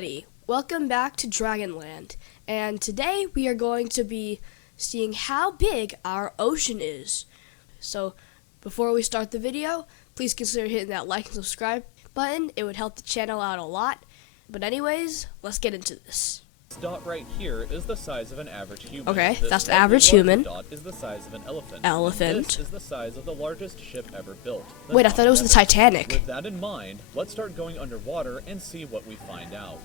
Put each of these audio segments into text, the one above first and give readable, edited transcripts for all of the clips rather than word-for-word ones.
everybody, welcome back to Dragonland, and today we are going to be seeing how big our ocean is. So before we start the video, please consider hitting that like and subscribe button. It would help the channel out a lot. But anyways, let's get into this. This dot right here is the size of an average human. Okay, this that's the average human. Dot is the size of an elephant. Elephant. This is the size of the largest ship ever built. Wait, I thought it was the Titanic. With that in mind, let's start going underwater and see what we find out.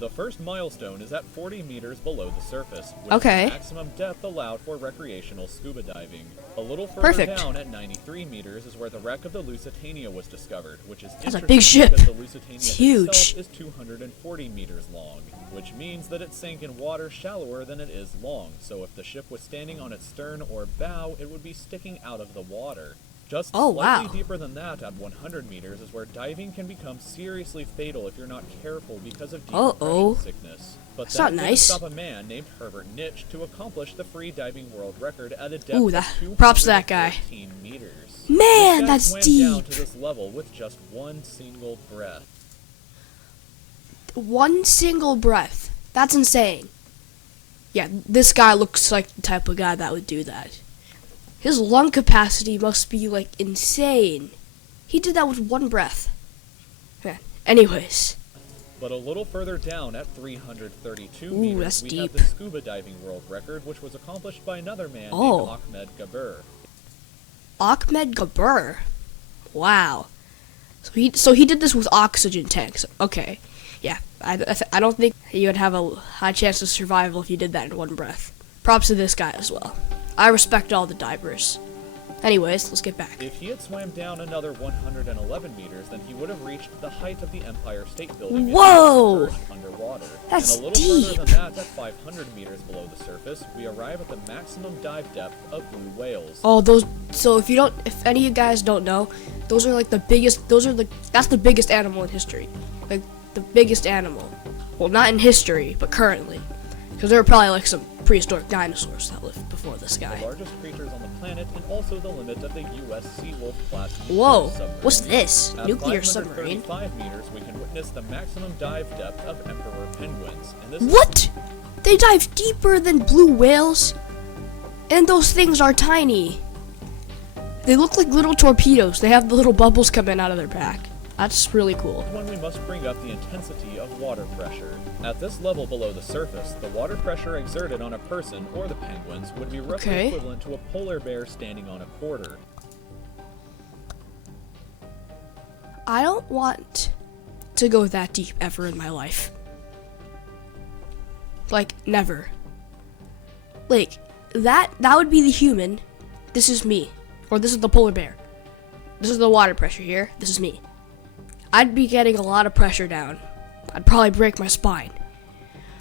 The first milestone is at 40 meters below the surface, which is the maximum depth allowed for recreational scuba diving. A little further down at 93 meters is where the wreck of the Lusitania was discovered, which is That's a big ship. Because the Lusitania it's huge. itself is 240 meters long, which means that it sank in water shallower than it is long, so if the ship was standing on its stern or bow, it would be sticking out of the water. Just slightly deeper than that, at 100 meters, is where diving can become seriously fatal if you're not careful because of decompression sickness. But that didn't stop a man named Herbert Nitsch to accomplish the free diving world record at a depth of props to that guy. Meters. Man, that's deep. Down to this level with just one single breath. One single breath. That's insane. Yeah, this guy looks like the type of guy that would do that. His lung capacity must be, like, insane. He did that with one breath. Man, anyways. But a little further down at 332 meters, we have the scuba diving world record, which was accomplished by another man named Ahmed Gabr. Ahmed Gabr? Wow. So he did this with oxygen tanks. Okay. Yeah, I don't think you would have a high chance of survival if you did that in one breath. Props to this guy as well. I respect all the divers. Anyways, let's get back. If he had swam down another 111 meters, then he would have reached the height of the Empire State Building. Whoa! Underwater. That's and a little deep. further than that, at 500 meters below the surface, we arrive at the maximum dive depth of blue whales. Oh, those. So if any of you guys don't know, those are like the biggest. That's the biggest animal in history. Like the biggest animal. Well, not in history, but currently, because there were probably like some prehistoric dinosaurs that lived before this guy. The largest creatures on the planet, and also the limit of the U.S. Seawolf class. Whoa! What's this? At Nuclear submarine? 5 meters, we can witness the maximum dive depth of emperor penguins. And this what? They dive deeper than blue whales, and those things are tiny. They look like little torpedoes. They have the little bubbles coming out of their back. That's really cool. When we must bring up the intensity of water pressure. At this level below the surface, the water pressure exerted on a person or the penguins would be roughly equivalent to a polar bear standing on a quarter. I don't want to go that deep ever in my life. Like, never. Like, that would be the human. This is me. Or this is the polar bear. This is the water pressure here. This is me. I'd be getting a lot of pressure down. I'd probably break my spine.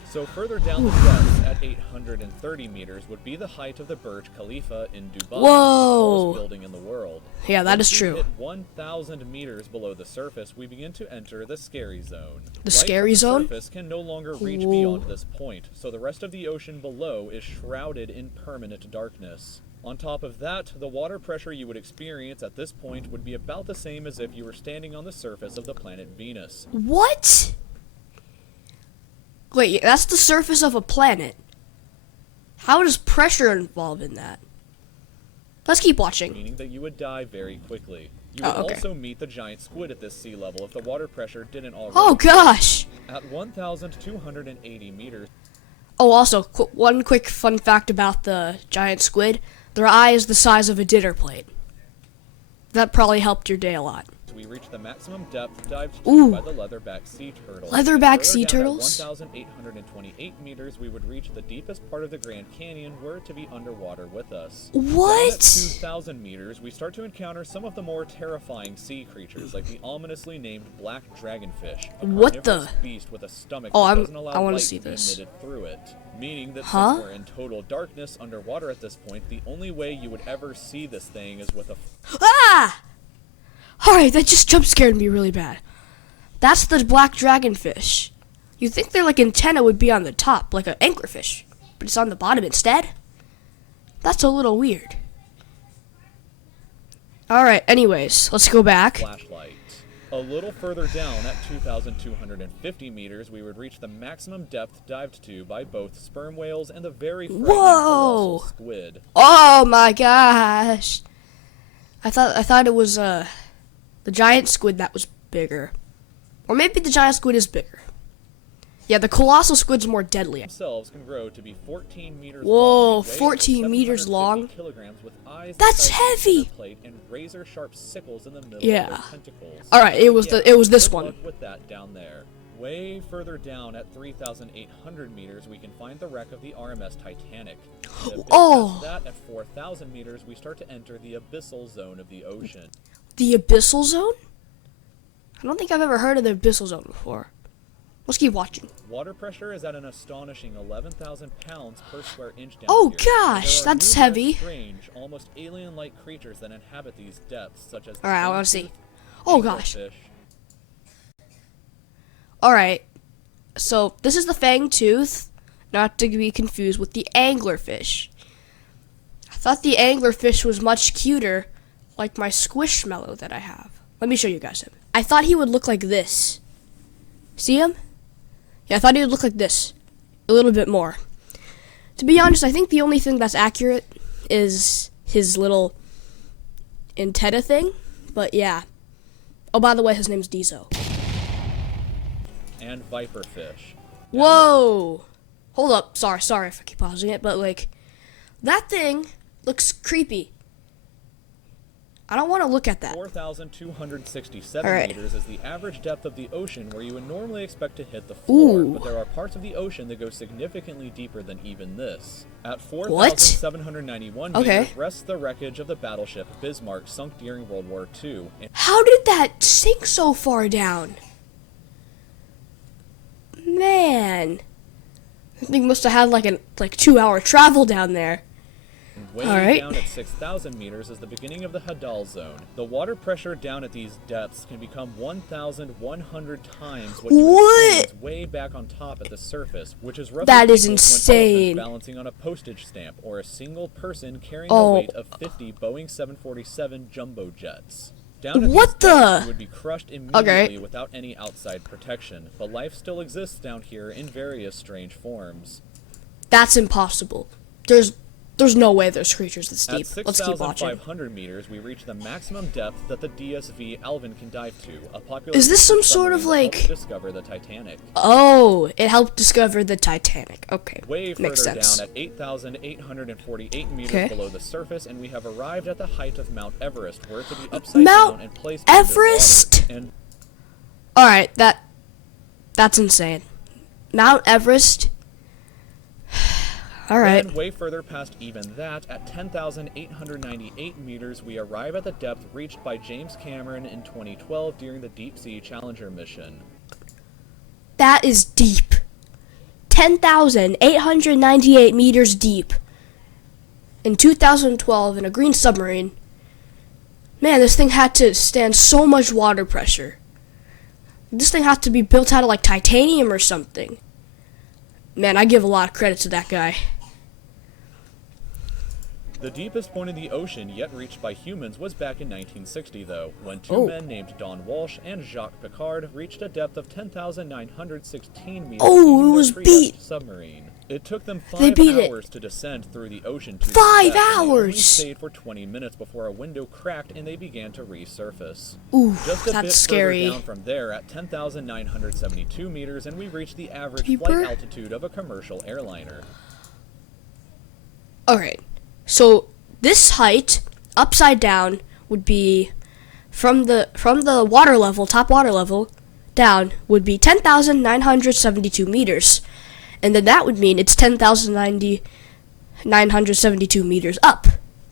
So further down the depths at 830 meters would be the height of the Burj Khalifa in Dubai, the tallest building in the world. Yeah, that is true. At 1,000 meters below the surface, we begin to enter the scary zone. The scary zone? The surface can no longer reach beyond this point, so the rest of the ocean below is shrouded in permanent darkness. On top of that, the water pressure you would experience at this point would be about the same as if you were standing on the surface of the planet Venus. What? Wait, that's the surface of a planet. How does pressure involve in that? Let's keep watching. Meaning that you would die very quickly. You would also meet the giant squid at this sea level if the water pressure didn't already. Oh gosh! At 1,280 meters. Oh, also, one quick fun fact about the giant squid. Their eye is the size of a dinner plate. That probably helped your day a lot. We reach the maximum depth dived to by the leatherback sea turtle. Leatherback sea turtles? At 1,828 meters, we would reach the deepest part of the Grand Canyon, were it to be underwater with us. What? At 2,000 meters, we start to encounter some of the more terrifying sea creatures, like the ominously named black dragonfish. What the? Beast with a stomach that doesn't allow I want light to see this. emitted through it. Meaning that since we're in total darkness underwater at this point, the only way you would ever see this thing is with a... Ah! Alright, that just jump scared me really bad. That's the black dragonfish. You'd think their like antenna would be on the top, like an anglerfish, but it's on the bottom instead? That's a little weird. Alright, anyways, let's go back. Flashlight. A little further down at 2,250 meters, we would reach the maximum depth dived to by both sperm whales and the very frightening colossal squid. Oh my gosh! I thought it was the giant squid that was bigger, or maybe the giant squid is bigger. Yeah, the colossal squid's more deadly. Themselves can grow to be 14 meters Whoa, long. 14 meters long? Kilograms with eyes That's heavy. Plate and razor sharp sickles in the middle of Yeah. their tentacles. All right, it was this good one. Luck with that down there. Way further down at 3,800 meters, we can find the wreck of the RMS Titanic. And a bit Oh. past that, at 4,000 meters, we start to enter the abyssal zone of the ocean. The abyssal zone? I don't think I've ever heard of the abyssal zone before. Let's keep watching. Water pressure is at an astonishing 11,000 pounds per square inch down Oh here. gosh, There are that's numerous heavy. strange, almost alien-like creatures that inhabit these depths, such as All right, I want to fangtooth, see. Oh gosh. anglerfish. All right. So this is the fangtooth, not to be confused with the anglerfish. I thought the anglerfish was much cuter, like my squishmallow that I have. Let me show you guys him. I thought he would look like this. See him? Yeah, I thought he would look like this. A little bit more. To be honest, I think the only thing that's accurate is his little antenna thing. But yeah. Oh, by the way, his name's Diesel. And viperfish. Whoa! Hold up. Sorry if I keep pausing it, but like, that thing looks creepy. I don't want to look at that. 4,267 All right. meters is the average depth of the ocean where you would normally expect to hit the floor, Ooh. but there are parts of the ocean that go significantly deeper than even this. At What? 4,791 Okay. meters rests the wreckage of the battleship Bismarck sunk during World War II. And How did that sink so far down? Man. I think must have had like 2-hour travel down there. way All right. down at 6,000 meters is the beginning of the Hadal zone. The water pressure down at these depths can become 1,100 times what you would What? experience way back on top at the surface, which is roughly That is equal to an insane. elephant balancing on a postage stamp or a single person carrying Oh. the weight of 50 Boeing 747 jumbo jets. Down at What these depths, the? you would be crushed immediately Okay. without any outside protection, but life still exists down here in various strange forms. That's impossible. There's no way there's creatures this At deep. Let's keep watching. 6,500 meters, we reach the maximum depth that the DSV Alvin can dive to. A popular Is this some sort of, submarine that helped like- discover the Titanic. Oh, it helped discover the Titanic. Okay, Way makes further sense. down at 8,848 meters Okay. below the surface, and we have arrived at the height of Mount Everest, where it could be upside Mount down and placed Everest? underwater. And All right, that's insane. Mount Everest. All right. then way further past even that, at 10,898 meters, we arrive at the depth reached by James Cameron in 2012 during the Deep Sea Challenger mission. That is deep. 10,898 meters deep. In 2012, in a green submarine. Man, this thing had to stand so much water pressure. This thing had to be built out of like titanium or something. Man, I give a lot of credit to that guy. The deepest point in the ocean yet reached by humans was back in 1960, though, when two Oh. men named Don Walsh and Jacques Piccard reached a depth of 10,916 meters Oh, using it their was Trieste beat. submarine. It took them They 5 beat it. hours to descend through the ocean to 5 the deck, and they only hours? stayed for 20 minutes before a window cracked and they began to resurface. Ooh, Just a that's bit scary. further down from there at 10,972 meters, and we reached the average Deeper? flight altitude of a commercial airliner. Alright, so this height, upside down, would be from the water level, top water level, down, would be 10,972 meters. And then that would mean it's 10,972 meters up,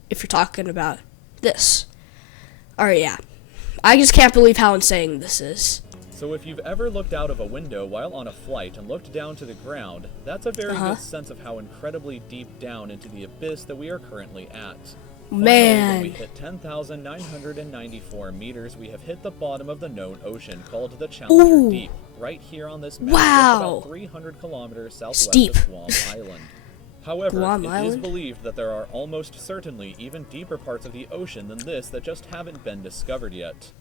if you're talking about this. Alright, yeah. I just can't believe how insane this is. So if you've ever looked out of a window while on a flight and looked down to the ground, that's a very good sense of how incredibly deep down into the abyss that we are currently at. Finally, when we Man. hit 10,994 meters, we have hit the bottom of the known ocean called the Challenger Ooh. Deep, right here on this map, Wow. just about 300 kilometers southwest Steep. of Guam Island. However, Guam it is Island? believed that there are almost certainly even deeper parts of the ocean than this that just haven't been discovered yet.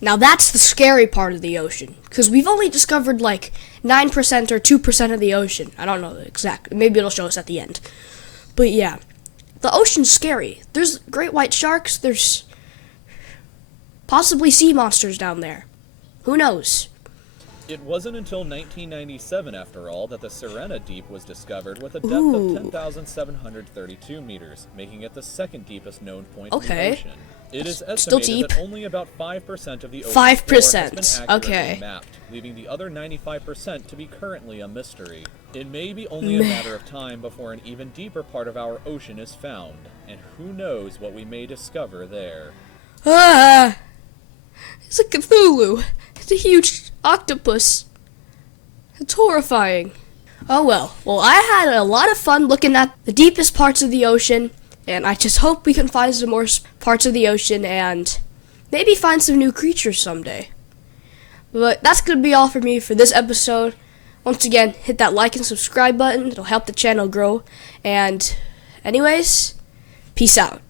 Now that's the scary part of the ocean, because we've only discovered like 9% or 2% of the ocean. I don't know the exact. Maybe it'll show us at the end. But yeah, the ocean's scary. There's great white sharks. There's possibly sea monsters down there. Who knows? It wasn't until 1997, after all, that the Sirena Deep was discovered with a depth Ooh. of 10,732 meters, making it the second deepest known point in the Okay. ocean. It is Still estimated deep. that only about 5% of the ocean 5%, floor has been accurately okay. mapped, leaving the other 95% to be currently a mystery. It may be only a matter of time before an even deeper part of our ocean is found, and who knows what we may discover there. Ah! It's a Cthulhu. It's a huge octopus. It's horrifying. Oh well. Well, I had a lot of fun looking at the deepest parts of the ocean, and I just hope we can find some more parts of the ocean and maybe find some new creatures someday. But that's going to be all for me for this episode. Once again, hit that like and subscribe button. It'll help the channel grow. And anyways, peace out.